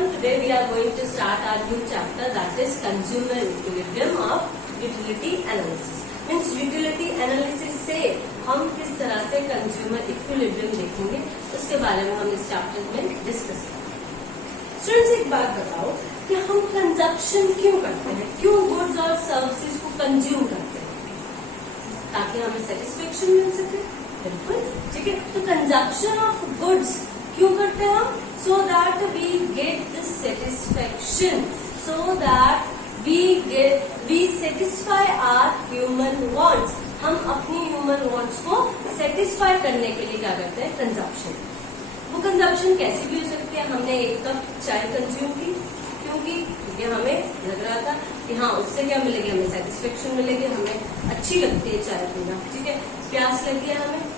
everyone, today we are going to start our new chapter, that is consumer equilibrium of utility analysis. Means utility analysis से हम किस तरह से consumer equilibrium देखेंगे उसके बारे में हम इस चैप्टर में डिस्कस करेंगे. स्टूडेंट्स, एक बात बताओ कि हम कंजप्शन क्यों करते हैं, क्यों गुड्स और सर्विसेज को कंज्यूम करते हैं? ताकि हमें सेटिस्फेक्शन मिल सके. बिल्कुल ठीक है. तो कंजप्शन ऑफ गुड्स क्यों करते हैं हम? So that we get the satisfaction, so that we satisfy our human wants. हम अपनी ह्यूमन वांट्स को सेटिस्फाई करने के लिए क्या करते हैं? कंजप्शन. वो कंजप्शन कैसी भी हो सकती है. हमने एक कप चाय कंज्यूम की, क्योंकि हमें लग रहा था कि हाँ उससे क्या मिलेगी, हमें सेटिस्फेक्शन मिलेगी, हमें अच्छी लगती है चाय पीना. ठीक है. प्यास लगी है, हमें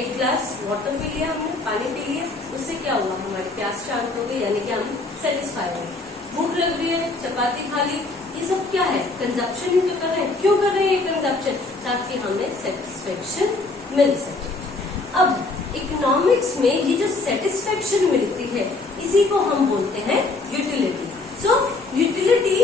एक ग्लास वाटर पी लिया, हमने पानी पी लिया, उससे क्या हुआ, हमारी प्यास शांत हो गई, यानी कि हम सेटिस्फाई हो गए. भूख लग रही है, चपाती खा ली, ये सब क्या है? कंजप्शन ही तो कर रहे हैं. क्यों कर रहे हैं ये कंजप्शन? ताकि हमें सेटिस्फेक्शन मिल सके. अब इकोनॉमिक्स में ये जो सेटिस्फेक्शन मिलती है इसी को हम बोलते हैं utility. So utility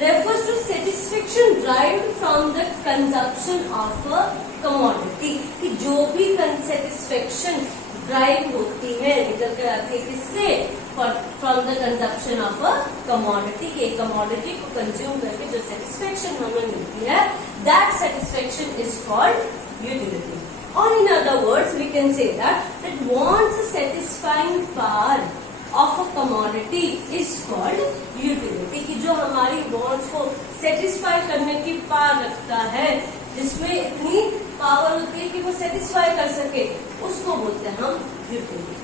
refers to satisfaction derived from the consumption of a commodity. कि जो भी सेटिस्फेक्शन ड्राइव होती है, निकल कर आती है किससे? From the consumption of a commodity. ये कमोडिटी को कंज्यूम करके जो सेटिस्फेक्शन हमें मिलती है, that satisfaction is called utility. और in other words we can say that wants satisfying power of a commodity is called utility. कि जो हमारी वांट्स को सेटिस्फाई करने की पावर रखता है, जिसमें इतनी पावर होती है कि वो सेटिस्फाई कर सके, उसको बोलते हैं हम यूटिलिटी.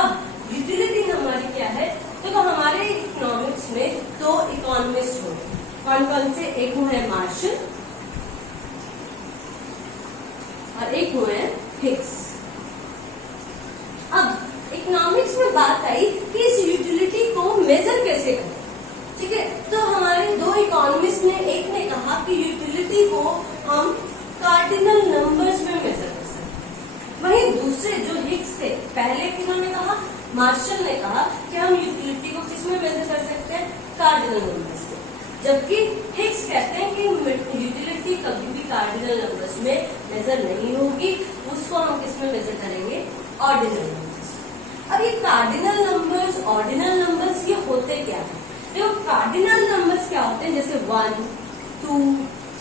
अब यूटिलिटी हमारी क्या है? तो हमारे इकोनॉमिक्स में दो इकोनॉमिस्ट होते हैं. कौन कौन से? एक हुए मार्शल और एक हुए हिग्स. अब इकोनॉमिक्स में बात आई कि इस यूटिलिटी को मेजर कैसे करें. ठीक है. तो हमारे दो इकोनॉमिस्ट ने, एक ने कहा कि यूटिलिटी को हम कार्डिनल नंबर्स में मेजर कर सकते हैं. वहीं दूसरे जो हिग्स थे, पहले किन्होंने कहा, मार्शल ने कहा कि हम यूटिलिटी को किस में मेजर कर सकते हैं? कार्डिनल नंबर्स में. जबकि हिग्स कहते हैं कि यूटिलिटी कभी भी कार्डिनल नंबर्स में मेजर नहीं होगी, उसको हम किस में मेजर करेंगे? Ordinal numbers. अब ये कार्डिनल नंबर्स, ऑर्डिनल नंबर्स, ये होते क्या है? देखो, कार्डिनल नंबर्स क्या होते हैं? जैसे 1, 2,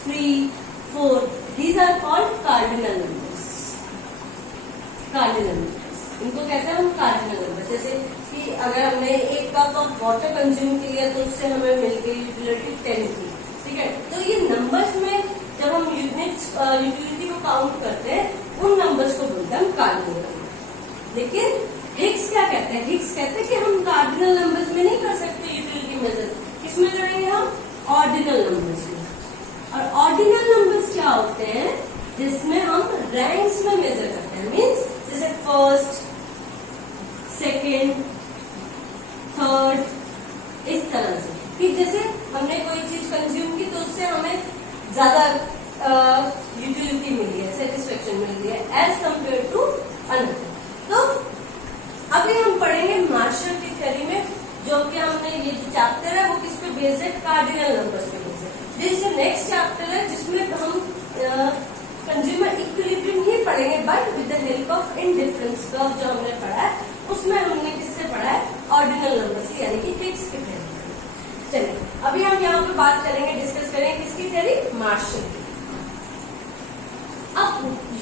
3, 4, these are called cardinal numbers. Cardinal numbers इनको कहते हैं हम कार्डिनल नंबर्स. जैसे कि अगर हमने एक कप ऑफ वाटर कंज्यूम किया तो उससे हमें मिल गई यूटिलिटी 10 की. ठीक है. तो ये नंबर्स में जब हम यूटिलिटी को काउंट करते हैं, उन नंबर्स को बोलते हैं हम कार्डिनल नंबर. लेकिन हिग्स क्या कहते हैं? हिग्स कहते हैं कि हम कार्डिनल नंबर्स में नहीं कर सकते यूटिलिटी मेजर. किसमें करेंगे हम? ऑर्डिनल नंबर्स में. और ऑर्डिनल नंबर्स क्या होते हैं? जिसमें हम रैंक्स में मेजर करते हैं. मीन्स जैसे फर्स्ट, सेकेंड, थर्ड, इस तरह से. कि जैसे हमने कोई चीज कंज्यूम की तो उससे हमें ज्यादा यूटिलिटी मिली है, सेटिस्फेक्शन मिली है एज कंपेयर टू अनदर. तो अभी हम पढ़ेंगे मार्शल की थ्योरी में, जो कि हमने ये जो चैप्टर है वो किस पे बेस्ड है? कार्डिनल नंबर्स पे बेस्ड है. दिस नेक्स्ट चैप्टर है जिसमें हम कंज्यूमर इक्विलिब्रियम ही पढ़ेंगे, but with the help of indifference curve. जो हमने पढ़ा है उसमें हमने किससे पढ़ा है? ऑर्डिनल नंबर्स की, यानी कि हिग्स की थ्योरी. चलिए अभी हम यहाँ पे बात करेंगे, डिस्कस करेंगे किसकी थ्योरी? मार्शल की. अब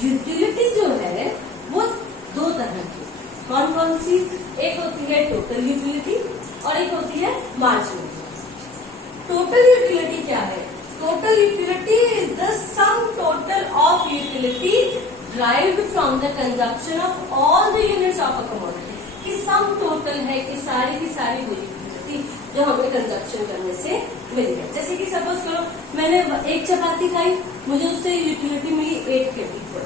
यूटिलिटी जो है वो दो तरह की. कौन कौन सी? एक होती है टोटल यूटिलिटी और एक होती है मार्जिनल. टोटल यूटिलिटी क्या है? Total utility is the sum total of utility derived from the consumption of all the units of a commodity. कि सम टोटल है कि सारी की सारी वो यूटिलिटी जो हमें कंजप्शन करने से मिली है. जैसे कि सपोज करो मैंने एक चपाती खाई, मुझे उससे यूटिलिटी मिली 8 के इक्वल.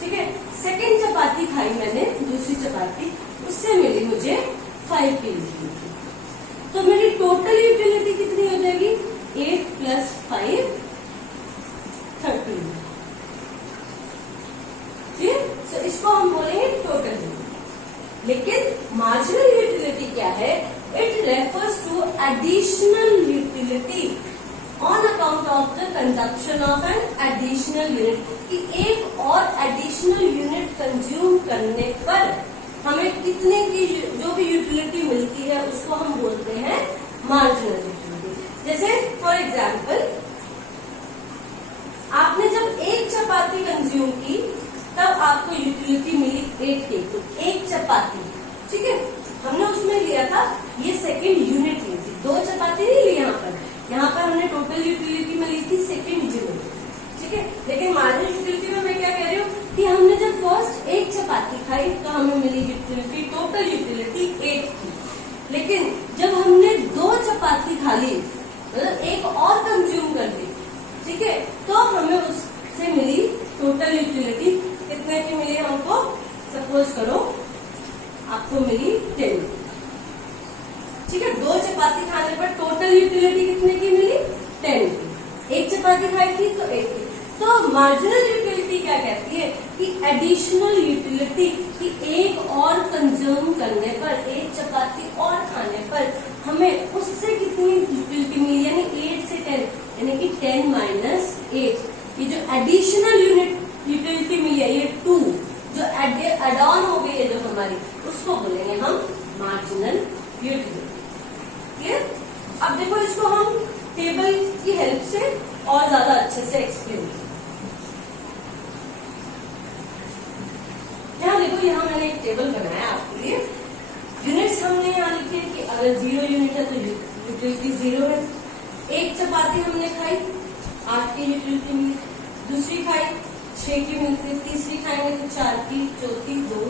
ठीक है. सेकेंड चपाती खाई मैंने, दूसरी चपाती, उससे मिली मुझे 5 की यूटिलिटी. तो मेरी टोटल यूटिलिटी कितनी हो जाएगी? 8 + 5 13. ठीक है. तो इसको हम बोलेंगे टोटल यूटिलिटी. लेकिन मार्जिनल यूटिलिटी यूटिलिटी क्या है? It refers to additional utility on account of the consumption of an additional unit, कि एक और एडिशनल यूनिट कंज्यूम करने पर हमें कितने की जो भी यूटिलिटी मिलती है उसको हम बोलते हैं मार्जिनल यूटिलिटी। जैसे फॉर एग्जाम्पल, आपने जब एक चपाती कंज्यूम की तब आपको यूटिलिटी मिली 8 की, तो एक चपाती, ठीक है, हमने उसमें लिया था, ये सेकंड यूनिट ली थी, 2 चपाती नहीं ली यहाँ पर हमने टोटल यूटिलिटी में ली थी सेकंड यूनिट, ठीक है। लेकिन मार्जिनल यूटिलिटी में मैं क्या कह रही हूँ कि हमने जब फर्स्ट एक चपाती खाई तो हमें मिली यूटिलिटी, टोटल यूटिलिटी 8 की, लेकिन जब हमने 2 चपाती खा ली, मतलब एक और कंज्यूम कर ली, ठीक है, तो हमें उससे मिली टोटल यूटिलिटी कितने की मिली हमको? सपोज करो आपको मिली 10, ठीक है। 2 चपाती खाने पर टोटल यूटिलिटी कितने की मिली? 10 की। एक चपाती खाई थी तो 8 की। तो मार्जिनल यूटिलिटी क्या कहती है कि एडिशनल यूटिलिटी, कि एक और कंज्यूम करने पर, एक चपाती और खाने पर हमें उससे कितनी यूटिलिटी मिली, यानी 8 से 10, यानी कि 10 माइनस 8, ये जो एडिशनल यूटिलिटी मिली है, ये 2 जो एड ऑन हो गई है जो हमारी, उसको बोलेंगे हम मार्जिनल यूटिलिटी। क्लियर? अब देखो इसको हम टेबल की हेल्प से और ज्यादा अच्छे से एक्सप्लेन करें। यहाँ देखो, यहाँ मैंने एक टेबल बनाया आपके लिए। यूनिट्स हमने यहाँ लिखे कि अगर 0 यूनिट है तो यूटिलिटी 0 है। एक चपाती हमने खाई, 8 की यूटिलिटी मिली, दूसरी खाई 6 की मिलती, तीसरी खाएंगे तो 4 की, चौथी 2,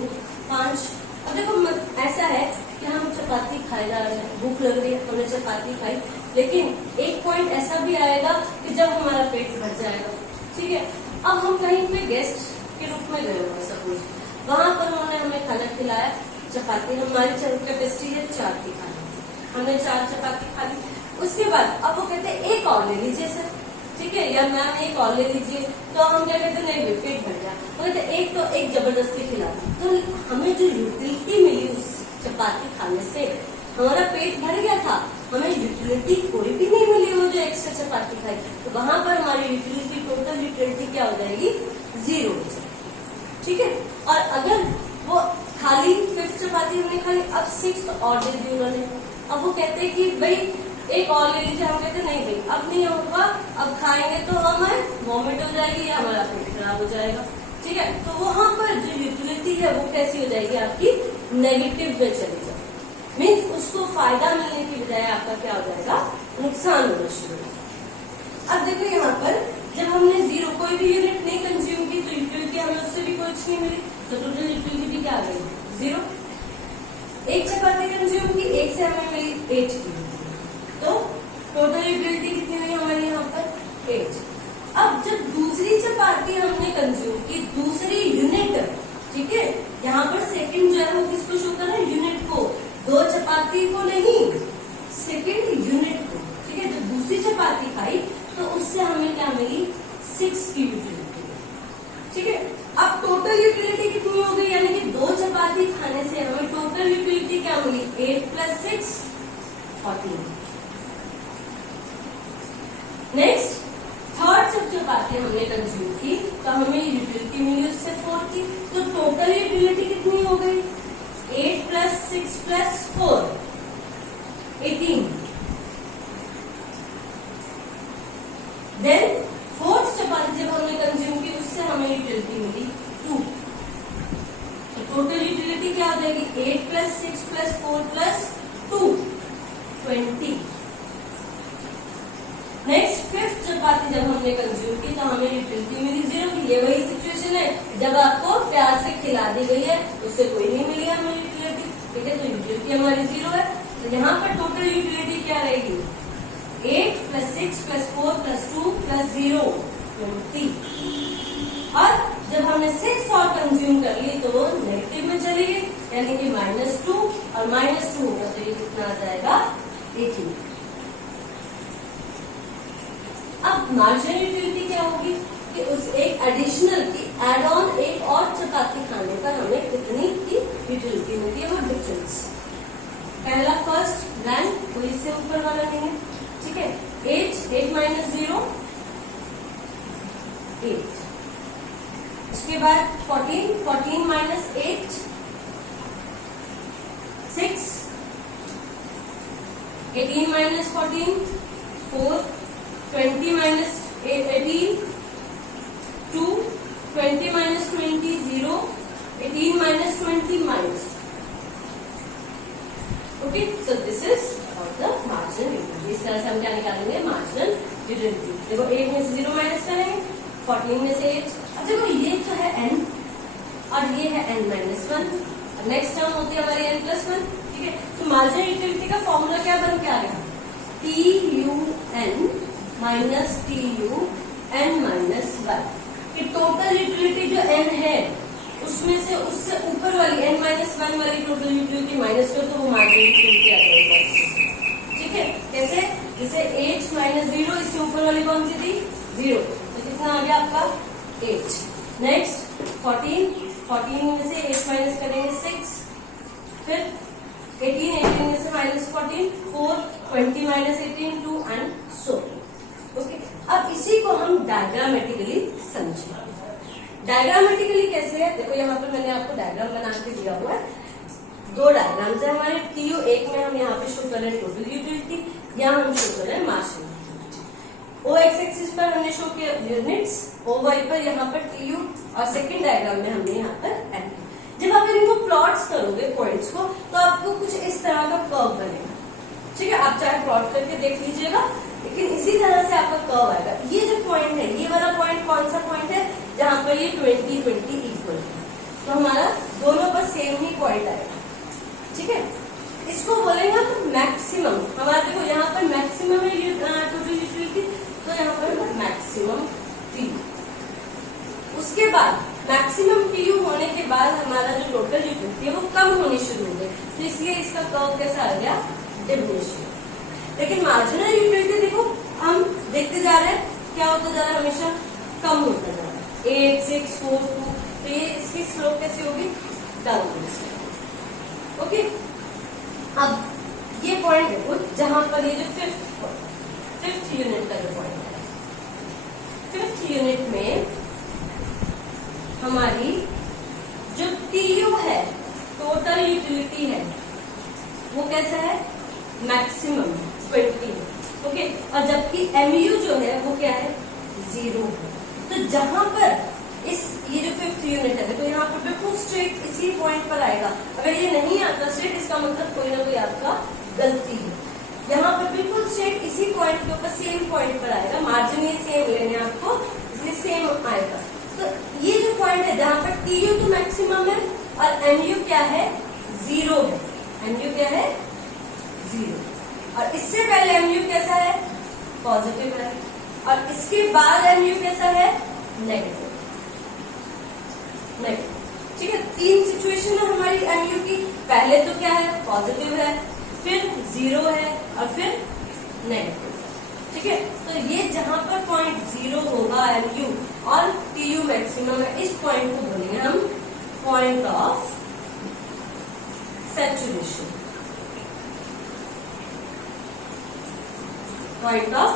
5। अब देखो ऐसा है कि हम चपाती खाए जा रहे हैं, भूख लग रही है, हमने चपाती खाई, लेकिन एक पॉइंट ऐसा भी आएगा कि जब हमारा पेट भर जाएगा, ठीक है। अब हम कहीं पे गेस्ट के रूप में गए हुए, सपोज वहां पर उन्होंने हमें खाना खिलाया, चपाती हमारी कैपेसिटी है 4 की खाने, हमने 4 चपाती खा ली। उसके बाद अब वो कहते हैं एक और ले लीजिए सर, ठीक है, या मैम एक और ले लीजिए, तो हम क्या कहते हैं नहीं पेट भर गया, वो कहते एक तो एक जबरदस्ती खिला, तो हमें जो यूटिलिटी मिली उस चपाती खाने से, हमारा पेट भर गया था, हमें यूटिलिटी कोई भी नहीं मिली वो जो एक्स्ट्रा चपाती खाई, तो वहां पर हमारी यूटिलिटी, टोटल यूटिलिटी क्या हो जाएगी? 0 हो जाएगी, ठीक है। और अगर वो खाली 5th चपाती हमने खाली, अब 6th और दे दी उन्होंने, अब वो कहते हैं कि भाई एक और ले लीजिए, हम कहते नहीं भाई अब नहीं होगा, अब खाएंगे तो हमारे वॉमिट हो जाएगी या हमारा पेट खराब हो जाएगा, ठीक है। तो वहां पर जो यूटिलिटी है वो कैसी हो जाएगी? आपकी नेगेटिव में चली जाएगी, मीन्स उसको फायदा मिलने की बजाय आपका क्या हो जाएगा? नुकसान होना शुरू हो जाएगा। अब देखो यहाँ पर जब हमने 0 कोई भी यूनिट नहीं कंज्यूम की तो यूटिलिटी हमें उससे भी कुछ नहीं मिली, तो टोटल यूटिलिटी क्या आ गई? 0। एक चपाती कंज्यूम की, 1 से हमें मिली 8 की, तो टोटल यूटिलिटी कितनी हुई हमारी यहाँ पर? 8। अब जब दूसरी चपाती हमने कंज्यूम की, दूसरी यूनिट, ठीक है, यहाँ पर सेकंड जो है वो किसको शो कर रहा है? यूनिट को, 2 चपाती को नहीं, सेकंड यूनिट को, ठीक है। जब दूसरी चपाती खाई तो उससे हमें क्या मिली? 6 की यूटिलिटी, ठीक है। अब टोटल यूटिलिटी कितनी हो गई? यानी कि 2 चपाती खाने से हमें टोटल यूटिलिटी क्या मिली? 8 + 6 14। नेक्स्ट, थर्ड जब चपाती हमने कंज्यूम की तो हमें यूटिलिटी मिली उससे 4 की, तो टोटल यूटिलिटी कितनी हो गई? 8 + 6 + 4 18। देन फोर्थ चपाती जब हमने कंज्यूम की उससे हमें यूटिलिटी मिली 2, तो टोटल यूटिलिटी क्या हो जाएगी? 8 + 6 + 4 + 2 20। नेक्स्ट, फिफ्थ चपाती जब हमने कंज्यूम की तो हमें यूटिलिटी मिली 0। ये वही सिचुएशन है जब आपको प्यार से खिला दी गई है, उससे कोई नहीं मिली हमें यूटिलिटी, ठीक है, तो यूटिलिटी हमारी 0 है। तो यहाँ पर टोटल यूटिलिटी क्या रहेगी? 8 + 6 + 4 + 2 + 0 20। और जब हमने 6 और कंज्यूम कर ली तो वो नेगेटिव में चली गई, यानी कि -2, और -2 होगा तो ये कितना आ जाएगा? 18। अब मार्जिनल यूटिलिटी क्या होगी कि उस एक एडिशनल की एड ऑन एक और चपाती खाने पर हमें कितनी की यूटिलिटी मिलती है, वो डिफरेंस। देन कोई इससे ऊपर वाला नहीं है, ठीक है। 8 माइनस 0 8, उसके बाद 14 minus 8 6, 18 minus 14 4, 20 minus 18 2, 20 minus 20 0, 18 minus 20 minus. Okay, so this is about the marginal utility. इस तरह से हम क्या निकालेंगे, मार्जिनल यूटिलिटी। देखो 8 में से 0 माइनस करेंगे, 14 में से 8। अब देखो ये तो है n और ये है n माइनस 1। नेक्स्ट टर्म होती है हमारी n प्लस 1, ठीक है। तो मार्जिनल यूटिलिटी का फॉर्मूला क्या बन के आ गया, TUN माइनस TUN माइनस 1। कि टोटल यूटिलिटी जो n है उसमें से उससे ऊपर वाली n माइनस 1 वाली टोटल यूटिलिटी माइनस कर तो वो मार्जिनल यूटिलिटी आ जाएगी, ठीक है। कैसे, जैसे 8 माइनस 0, इससे ऊपर वाली कौन सी थी 0, तो कितना आ गया आपका 8। नेक्स्ट 14 में से 8 माइनस करेंगे 6, फिर 18 में से minus 14 4, 20 minus 18 2 and so. Okay, अब इसी को हम डायग्रामेटिकली समझें। डायग्रामेटिकली कैसे है, देखो यहाँ पर मैंने आपको डायग्राम बना के दिया हुआ है। 2 डायग्राम्स है हमारे। TU एक में हम यहाँ पे शो कर रहे हैं टोटल यूटिलिटी, यहाँ हम शो कर रहे हैं मार्जिनल यूटिलिटी। OX एक्सिस पर हमने शो किया यूनिट्स, OY पर यहाँ पर TU, और सेकंड डायग्राम में हमने यहाँ पर N। जब आप इनको प्लॉट्स करोगे पॉइंट्स को, तो आपको कुछ इस तरह का कर्व बनेगा, ठीक है। आप चाहे प्लॉट करके देख लीजिएगा, लेकिन इसी तरह से आपका कर्व आएगा। ये जो पॉइंट है, ये वाला पॉइंट कौन सा पॉइंट है, जहां पर ये 20 इक्वल है, तो हमारा दोनों पर सेम ही पॉइंट आएगा, ठीक है। इसको बोलेंगे हम मैक्सिमम। हमारा देखो यहाँ पर मैक्सिमम है टोटल यूटिलिटी, तो यहाँ पर मैक्सिमम TU। उसके बाद मैक्सिमम TU होने के बाद हमारा जो टोटल यूटिलिटी है वो कम होनी शुरू हो गई, तो इसलिए इसका कर्व कैसा आ गया, डिमिनिशिंग। लेकिन मार्जिनल यूटिलिटी देखो हम देखते जा रहे हैं, क्या होता जा रहा है, हमेशा कम होता जा रहा है। 8 6 4 2, तो ये इसकी स्लोप कैसी होगी, डाउनवर्ड। ओके, अब ये पॉइंट देखो जहां पर ये जो फिफ्थ यूनिट का जो पॉइंट है, फिफ्थ यूनिट में हमारी जो TU है, टोटल यूटिलिटी है, वो कैसा है, मैक्सिमम 20। ओके, और जबकि MU जो है वो क्या है, 0 है। तो जहां पर ये जो फिफ्थ यूनिट है, तो यहाँ पर बिल्कुल स्ट्रेट इसी पॉइंट पर आएगा। अगर ये नहीं आता स्ट्रेट, इसका मतलब कोई ना कोई आपका गलती है। यहाँ पर बिल्कुल स्ट्रेट इसी पॉइंट के ऊपर सेम पॉइंट पर आएगा, मार्जिन ये सेम लेने आपको, इसलिए सेम आएगा। तो ये जो पॉइंट है जहां पर TU तो मैक्सिमम है और MU क्या है, 0 है। MU क्या है, 0। और इससे पहले MU कैसा है, पॉजिटिव है, और इसके बाद MU कैसा है, नेगेटिव। ठीक है, 3 सिचुएशन है हमारी MU की। पहले तो क्या है, पॉजिटिव है, फिर 0 है, और फिर नेगेटिव। ठीक है, तो ये जहां पर पॉइंट 0 होगा MU और TU मैक्सिमम है, इस पॉइंट को बोलेंगे हम point of saturation. Point of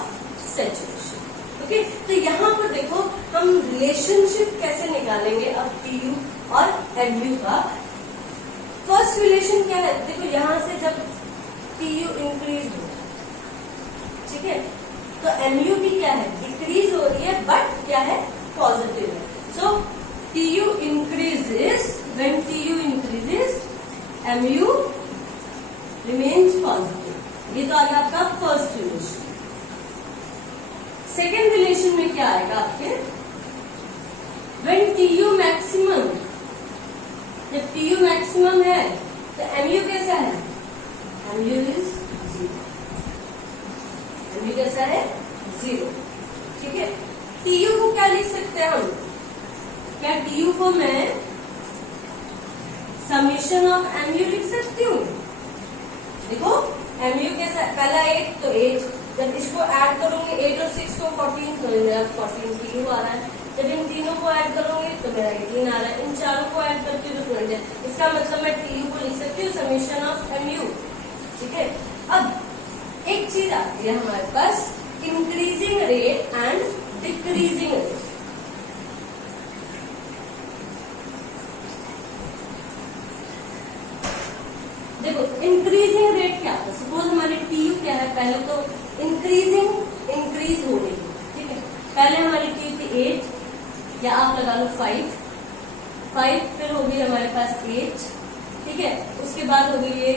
saturation. Okay, तो यहाँ पर देखो हम रिलेशनशिप कैसे निकालेंगे अब TU और MU का। फर्स्ट रिलेशन क्या है, देखो यहाँ से जब TU इंक्रीज हो, ठीक है, तो MU भी क्या है, डिक्रीज हो रही है, बट क्या है, पॉजिटिव है। सो TU increases, when TU increases, MU remains positive। ये तो आ गया आपका फर्स्ट रिलेशन। सेकेंड रिलेशन में क्या आएगा आपके, when TU मैक्सिमम, जब TU मैक्सिमम है तो MU कैसा है, MU is 0। MU कैसा है, 0। ठीक है, TU को क्या लिख सकते हैं हम, क्या TU को मैं समेशन ऑफ MU लिख सकती हूँ। देखो MU कैसा, पहला 8 तो 8, जब इसको ऐड करोगे 8 और 6 को 14, तो मेरा 14 TU आ रहा है। जब इन तीनों को ऐड करोगे तो मेरा 18 आ रहा है। इन चारों को ऐड करके तो 20 है। इसका मतलब मैं TU को लिख सकती हूँ समेशन ऑफ MU। ठीक है, अब आती है हमारे पास increasing rate and decreasing rate. देखो इंक्रीजिंग रेट क्या था, सपोज हमारी टीयू क्या है, पहले तो इंक्रीज हो रही है, ठीक है। पहले हमारी टीयू थी 8 या आप लगा लो 5, फिर हो गई हमारे पास 8, ठीक है। उसके बाद हो गई ये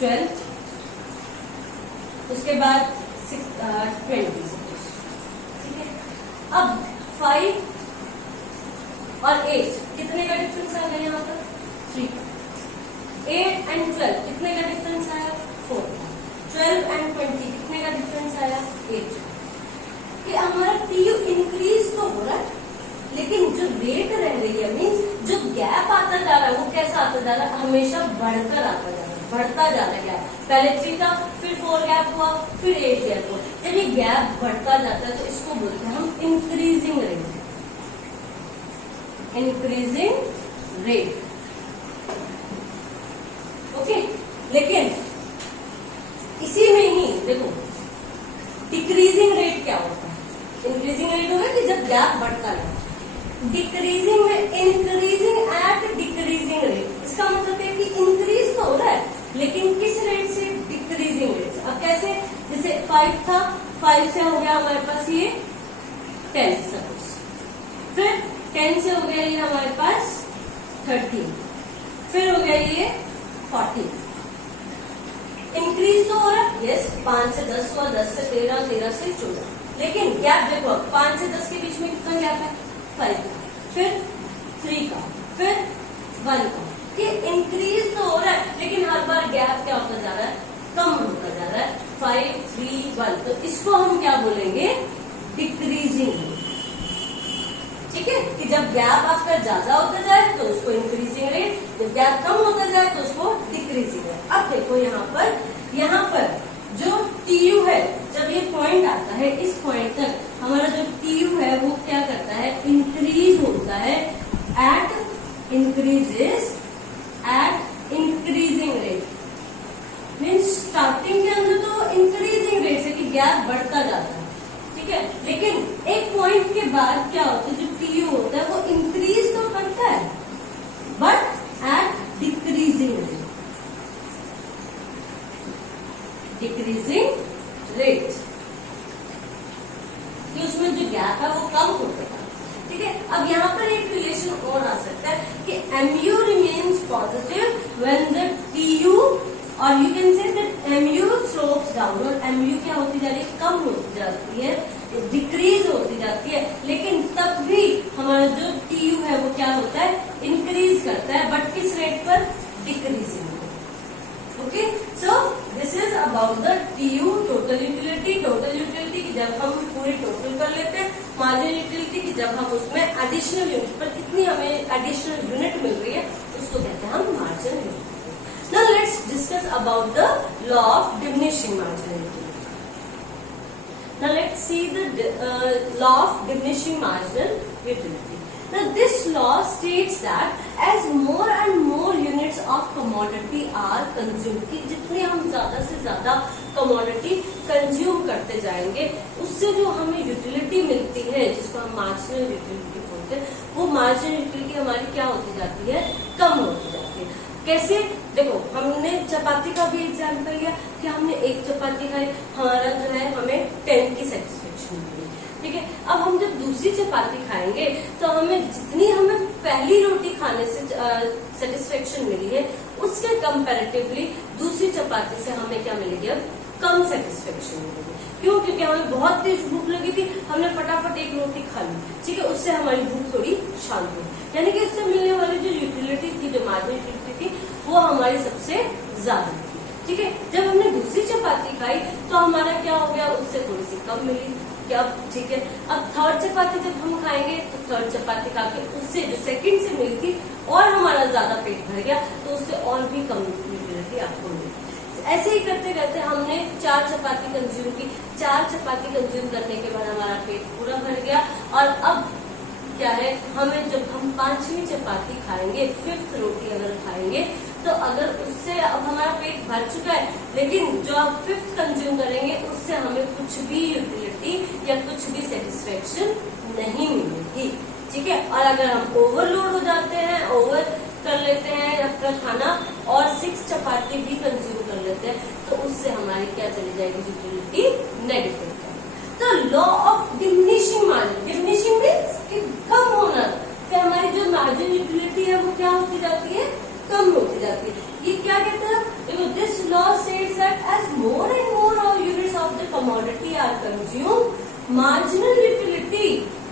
12, उसके बाद 20, ठीक है। अब 5 और 8 कितने का डिफरेंस आ गया यहाँ पर, 3। 8 एंड 12 कितने का डिफरेंस आया, 4। 12 एंड 20 कितने का डिफरेंस आया, 8। कि हमारा टीयू इंक्रीज तो हो रहा है, लेकिन जो रेट रह रही है, मीन्स जो गैप आता जा रहा है वो कैसा आता जा रहा है, हमेशा बढ़कर आता जा रहा है, बढ़ता जा रहा है गैप। पहले 3 था, फिर 4 गैप हुआ, फिर 8 गैप हुआ। जब ये गैप बढ़ता जाता है तो इसको बोलते हैं हम increasing rate, increasing rate, okay. लेकिन इसी में ही देखो डिक्रीजिंग रेट क्या होता है, इंक्रीजिंग रेट होगा कि जब गैप बढ़ता है, डिक्रीजिंग में इंक्रीजिंग एट डिक्रीजिंग रेट। इसका मतलब है कि इंक्रीज तो हो रहा है, लेकिन किस रेट से, डिक्रीजिंग रेट से। अब कैसे, जैसे 5 था, 5 से हो गया हमारे पास ये 10 सपोज, फिर 10 से हो गया ये हमारे पास 13, फिर हो गया ये 40। इंक्रीज तो हो रहा है, यस। 5 से 10 हुआ, 10 से 13, 13 से 14, लेकिन गैप देखो 5 से 10 के बीच में कितना गैप है, 5 का, फिर 3 का, फिर 1 का। ये इंक्रीज तो हो रहा है, लेकिन हर बार गैप क्या होता जा रहा है, कम होता जा रहा है, 5, 3, 1। तो इसको हम क्या बोलेंगे, डिक्रीजिंग, ठीक है। कि जब गैप आपका ज्यादा होता जाए तो उसको इंक्रीजिंग रेट, जब गैप कम होता जाए तो उसको डिक्रीजिंग रेट। अब देखो यहाँ पर जो टीयू है, जब ये पॉइंट आता है, इस पॉइंट तक हमारा जो टीयू है वो क्या करता है, इंक्रीज होता है at increases at increasing rate. Means starting के अंदर तो इंक्रीजिंग रेट से कि गैप बढ़ता जाता है, ठीक है। लेकिन एक पॉइंट के बाद क्या होता है, जो टीयू होता है वो इंक्रीज तो करता है, but at decreasing rate, decreasing rate, कि उसमें जो गैप है वो कम होता है, ठीक है। अब यहाँ पर एक रिलेशन और आ सकता है कि MU remains positive when the TU, और you can say that MU slopes down, और MU क्या होती जा रही है, कम होती जाती है, डिक्रीज होती जाती है। लेकिन तब भी हमारा जो TU है वो क्या होता है, इंक्रीज करता है, बट किस रेट पर, decreasing. Okay, so this is about the TU total utility. Total utility की जब हम पूरी टोटल कर लेते हैं, मार्जिनल यूटिलिटी की जब हम उसमें एडिशनल यूनिट पर कितनी हमें एडिशनल यूनिट मिल रही है उसको कहते हैं हम marginal utility. Now let's discuss about the law of diminishing marginal utility. Now let's see the law of diminishing marginal utility. Now this law states that as more and more units of commodity are consumed, कि जितने हम ज्यादा से ज्यादा commodity consume करते जाएंगे उससे जो हमें यूटिलिटी मिलती है, जिसको हम मार्जिनल यूटिलिटी बोलते हैं, वो मार्जिनल यूटिलिटी हमारी क्या होती जाती है, कम होती जाती है। कैसे, देखो हमने चपाती का भी एग्जाम्पल लिया कि हमने एक चपाती खाई, हमारा जो है हमें 10 की सेटिस्फेक्शन मिली, ठीक है। अब हम जब दूसरी चपाती खाएंगे तो हमें जितनी हमें पहली रोटी खाने से सेटिस्फेक्शन मिली है उसके कंपैरेटिवली दूसरी चपाती से हमें क्या मिलेगी, अब कम सेटिस्फेक्शन मिलेगी। क्यों, क्योंकि हमें बहुत तेज भूख लगी थी, हमने फटाफट एक रोटी खा ली, ठीक है, उससे हमारी भूख थोड़ी शांत हुई, यानी कि उससे मिलने वाली जो यूटिलिटी थी, जो मार्जिनल यूटिलिटी थी, वो हमारी सबसे ज्यादा थी, ठीक है। जब हमने दूसरी चपाती खाई तो हमारा क्या हो गया, उससे थोड़ी सी कम मिली, क्या, ठीक है। अब थर्ड चपाती जब हम खाएंगे तो थर्ड चपाती खा के उससे जो सेकंड से मिली थी और हमारा ज्यादा पेट भर गया, तो उससे और भी कम यूटिलिटी आपको मिली। ऐसे ही करते करते हमने 4 चपाती कंज्यूम की, 4 चपाती कंज्यूम करने के बाद हमारा पेट पूरा भर गया, और अब क्या है, हमें जब हम 5वीं चपाती खाएंगे, 5th रोटी अगर खाएंगे तो अगर उससे अब हमारा पेट भर चुका है, लेकिन जो आप 5th कंज्यूम करेंगे उससे हमें कुछ भी यूटिलिटी या कुछ भी सेटिस्फेक्शन नहीं मिलेगी, ठीक है। और अगर हम ओवरलोड हो जाते हैं, ओवर कर लेते हैं अपना खाना और 6 चपाती भी कंज्यूम कर लेते हैं, तो उससे हमारी क्या चली जाएगी, यूटिलिटी नेगेटिव। तो law of diminishing margin, diminishing means कि कम होना, फिर हमारी जो मार्जिन यूटिलिटी है वो क्या होती जाती है, कम होती जाती है। ये क्या कहता है, देखो this law says that as more and more units of the commodity are consume, marginal utility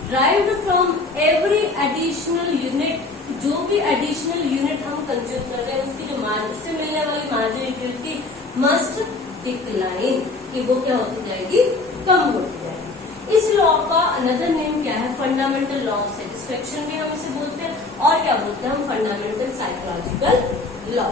derived from every additional unit, जो भी एडिशनल यूनिट हम कंज्यूम कर रहे हैं उसकी जो उससे मिलने वाली मार्जिनल यूटिलिटी मस्ट डिक्लाइन, कि वो क्या होती जाएगी, कम होती जाएगी। इस लॉ का अनदर नेम क्या है, फंडामेंटल लॉ ऑफ सेटिस्फेक्शन भी हम इसे बोलते हैं, और क्या बोलते हैं हम, फंडामेंटल साइकोलॉजिकल लॉ।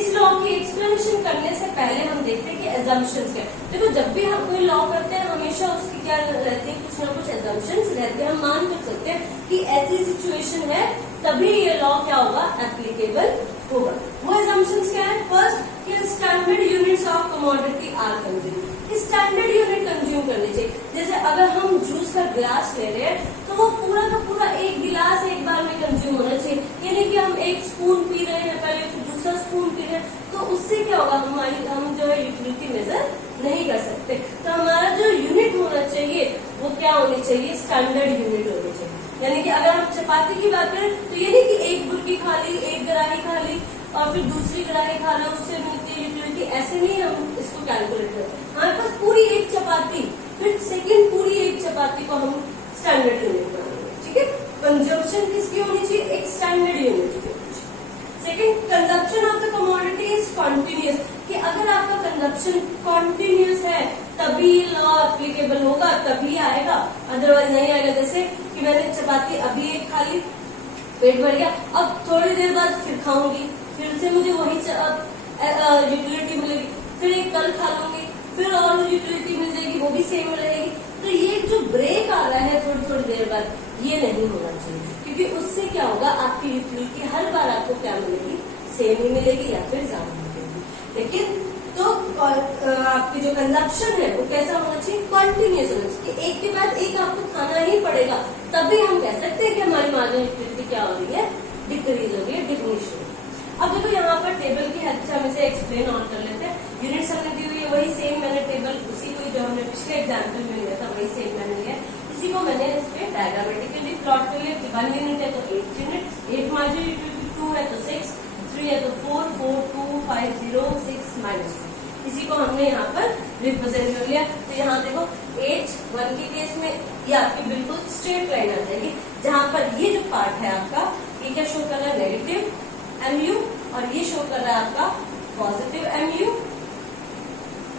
इस लॉ की एक्सप्लेनेशन करने से पहले हम देखते हैं कि एजम्पशंस क्या है। देखो जब भी हम कोई लॉ करते हैं हमेशा उसकी क्या रहती है, कुछ ना कुछ एजम्पशंस रहते हैं। हम मान कर सकते हैं कि ऐसी सिचुएशन है तभी ये लॉ क्या होगा, एप्लीकेबल होगा। वो एजम्पशंस क्या है, फर्स्ट कि standard units of commodity are consume, standard unit consume करनी चाहिए। जैसे अगर हम जूस का ग्लास ले रहे हैं तो वो पूरा का पूरा एक गिलास एक बार में कंज्यूम होना चाहिए, यानी कि हम एक स्पून पी रहे हैं पहले फिर दूसरा स्पून पी रहे हैं, तो उससे क्या होगा, हम जो है यूटिलिटी मेजर नहीं कर सकते। तो हमारा जो यूनिट होना चाहिए वो क्या होनी चाहिए, स्टैंडर्ड यूनिट होनी चाहिए। यानी कि अगर हम चपाती की बात करें तो ये नहीं कि एक बुर्की खा ली, एक गराही खा ली और फिर दूसरी गराही खा लो उससे मिलती है यूटिलिटी, ऐसे नहीं हम इसको कैलकुलेट करते। हमारे पास पूरी एक चपाती, फिर सेकंड पूरी एक चपाती को हम स्टैंडर्ड यूनिट मानेंगे, ठीक है। कंजम्पशन किसकी होनी चाहिए, एक स्टैंडर्ड यूनिट की होनी चाहिए। Second, consumption of the commodity is continuous, कि अगर आपका कंजम्पशन कॉन्टिन्यूस है तभी लॉ एप्लीकेबल होगा, तभी आएगा, अदरवाइज नहीं आएगा। जैसे कि मैंने चपाती अभी एक खा ली, पेट भर गया, अब थोड़ी देर बाद फिर खाऊंगी, फिर से मुझे वही यूटिलिटी मिलेगी, फिर एक कल खा लूंगी, फिर और यूटिलिटी मिल जाएगी, वो भी सेम रहेगी। तो ये जो ब्रेक आ रहा है थोड़ी थोड़ी देर बाद, ये नहीं होना चाहिए, क्योंकि उससे क्या होगा, आपकी यूटिलिटी हर बार आपको क्या मिलेगी, सेम ही मिलेगी या फिर ज्यादा मिलेगी। लेकिन तो आपकी जो कंजप्शन है वो कैसा होना चाहिए, कंटिन्यूस होना चाहिए, एक के बाद एक आपको खाना ही पड़ेगा, तभी हम कह सकते हैं कि हमारी मार्जिनल यूटिलिटी क्या हो रही है, डिक्रीज हो रही है, डिमिनिश हो रही है। अब देखो यहाँ पर टेबल की हेल्प से हम इसे एक्सप्लेन और कर लेते हैं। यूनिट्स हमने दी हुई है, वही सेम मैंने टेबल उसी को जो हमने पिछले एग्जाम्पल में लिया था वही सेम मैंने लिया, इसी को मैंने इस पे डायग्रामेटिकली प्लॉट कर लिया। 1 यूनिट है तो 8 यूनिट, 8 मार्जिनल यूटिलिटी, 2 है तो 6, 3 है तो 4, 4, 2, 5, 0, 6, -2, इसी को हमने यहाँ पर रिप्रेजेंट कर लिया। तो यहाँ देखो 8, 1 के केस में ये आपकी बिल्कुल स्ट्रेट लाइन आ जाएगी, जहाँ पर ये जो पार्ट है आपका, ये क्या शो कर रहा है, नेगेटिव MU, और ये शो कर रहा है आपका पॉजिटिव MU,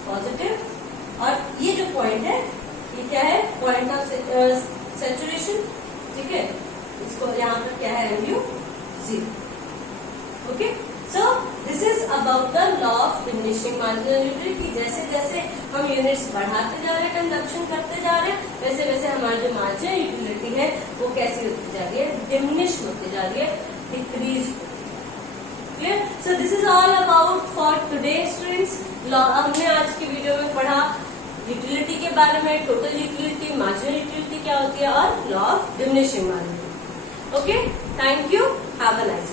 पॉजिटिव, और ये जो पॉइंट है ये क्या है, पॉइंट ऑफ सैचुरेशन, ठीक है। इसको यहाँ पर क्या है, MU 0, okay. So this is about the law of diminishing marginal utility. जैसे जैसे हम यूनिट्स बढ़ाते जा रहे हैं, कंजप्शन करते जा रहे हैं, वैसे वैसे हमारी जो मार्जिनल यूटिलिटी है वो कैसी होती जा रही है, डिमिनिश होती जा रही है, decrease. Clear? So this is all about for today students. हमने आज की वीडियो में पढ़ा यूटिलिटी के बारे में, टोटल यूटिलिटी, मार्जिनल यूटिलिटी क्या होती है, और law of diminishing marginal. Okay, thank you, have a nice